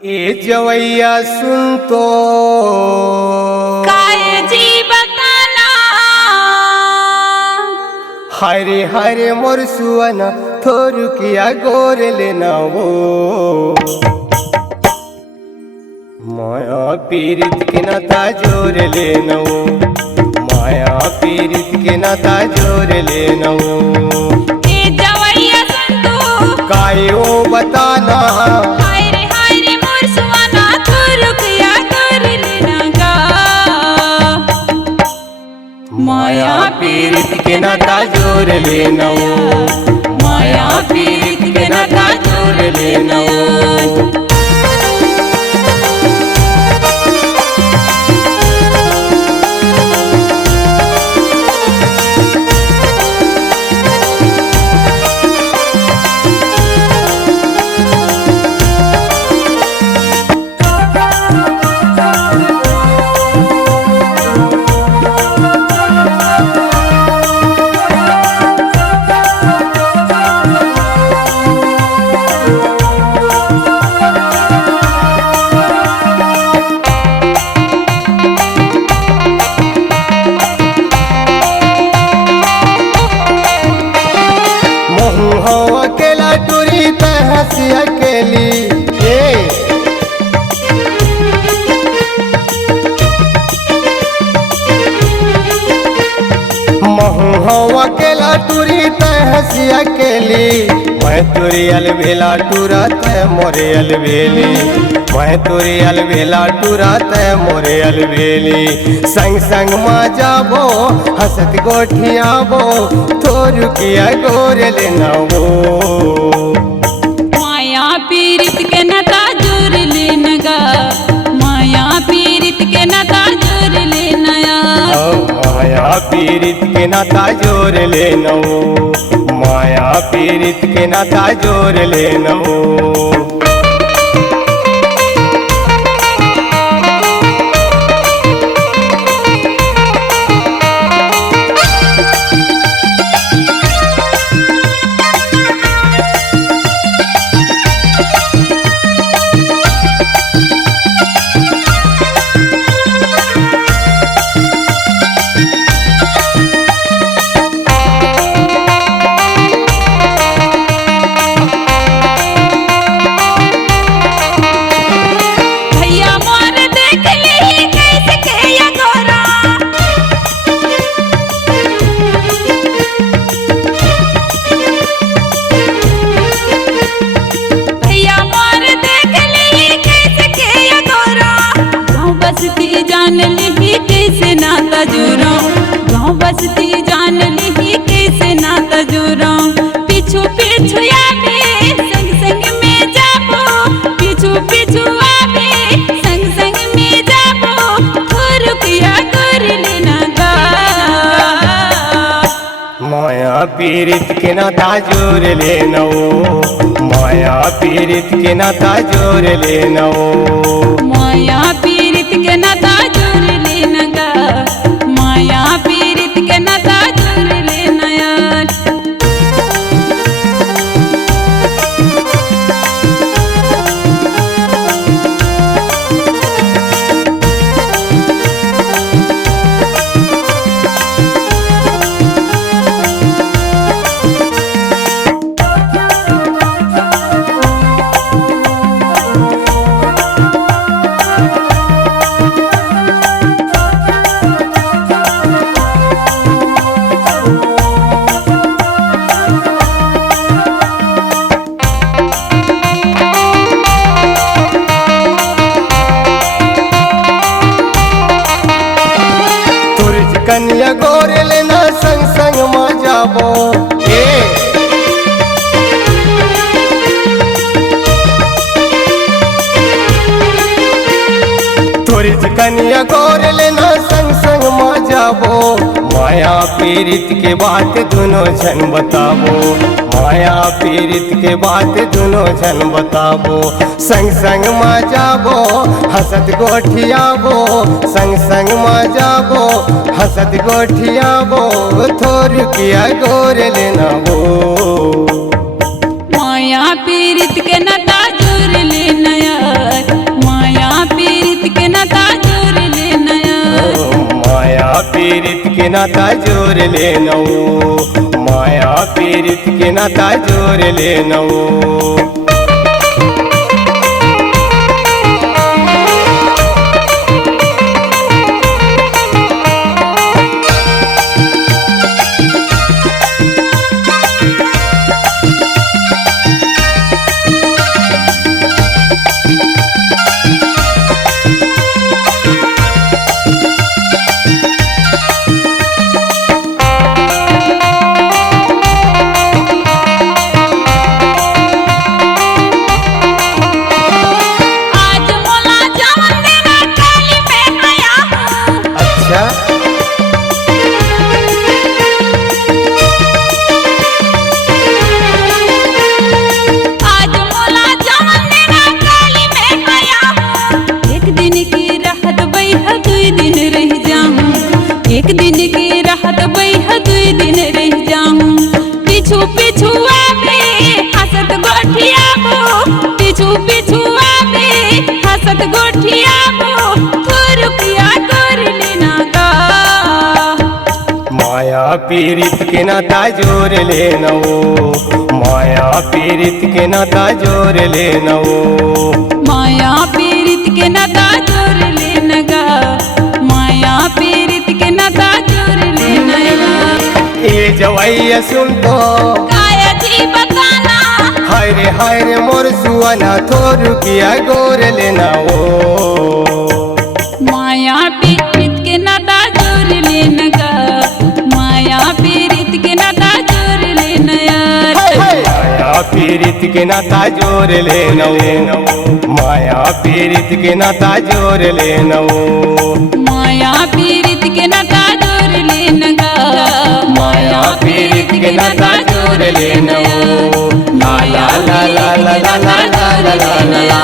ए जवैया सुन तो काय जी बताना हरे हरे मोर सुअना थोरू किया गोर लेना वो माया पीरित के नाता जोर लेना वो माया पीरित के नाता जोर लेना वो ए जवैया सुन तो काय वो बताना हाय रे मोर सुआना थोरू किया गोर लेना गा माया पीरित के नाता जोर लेना वो माया पीरित के नाता जोर लेना वो अकेला टूरी हंसी अकेली महू अकेला टूरी हंसी अकेली मैं तुरी अलबेला टूरा तय मोरे अलबेली मैं तुरी अलबेला टूरा तय मोरे अलबेली संग संग माँ जाबो हंसत गोठियाबो थोरू किया गोर लेना वो माया पीरित के नाता जोर लेना गा माया पीरित के नाता जोर लेना माया पीरित के नाता जोर लेना वो माया पीरित के नाता जोर लेना वो कैसे नाता जोड़ो गाँव बसती जान ली कैसे नाता जोड़ो पीछू पीछू आवे संग संग में जाबो पीछू पीछू आवे संग संग में जाबो थोरू किया गोर लेना गा माया पीरित के नाता जोर लेना वो माया पीरित के नाता जोर लेना वो माया पीरित के नाता जोर लेना गा माया पीरित के नाता जोर लेना यार कन्या गोर लेना संग संग माँ जाबो थोड़ी कन्या गोर लेना संग संग माँ जाबो माया पीरित के बात दोनों जन बताबो माया पीरित के बात दोनों जन बताबो संग संग माँ जाबो हंसत गोठियाबो संग संग माँ जाबो हंसत गोठियाबो थोरू किया गोर लेना वो माया पीरित के नाता जोर लेना यार पीरित के नाता जोड़ लेनो, माया पीरित के नाता जोड़ लेनो। एक दिन की राहत बैह दुई दिन रह जाऊं। पीछू पीछू आवे हसत गोठियाबो, पीछू पीछू आवे हसत गोठियाबो, थोर पिया कर लेना का। माया पीरित के नाता जोड़ लेनो, माया पीरित के नाता जोड़ लेनो। माया पीरित के नाता जोड़ लेना गा, माया पीरित के नाता जोड़ लेना गा। ये जवैया सुन तो काया जी बताना, हाय रे मोर सुआना थोर रुपया गोर लेना ओ। माया पीरित के नाता जोड़ लेना गा, माया पीरित के नाता जोड़ लेना यार। माया पीरित के नाता जोड़ लेनो, माया पीरित के नाता जोड़ लेनो। माया पीरित के नाता जोड़ लेना गा, माया पीरित के नाता जोड़ लेनो। ला ला ला ला ला ला ला ला ला ला ला।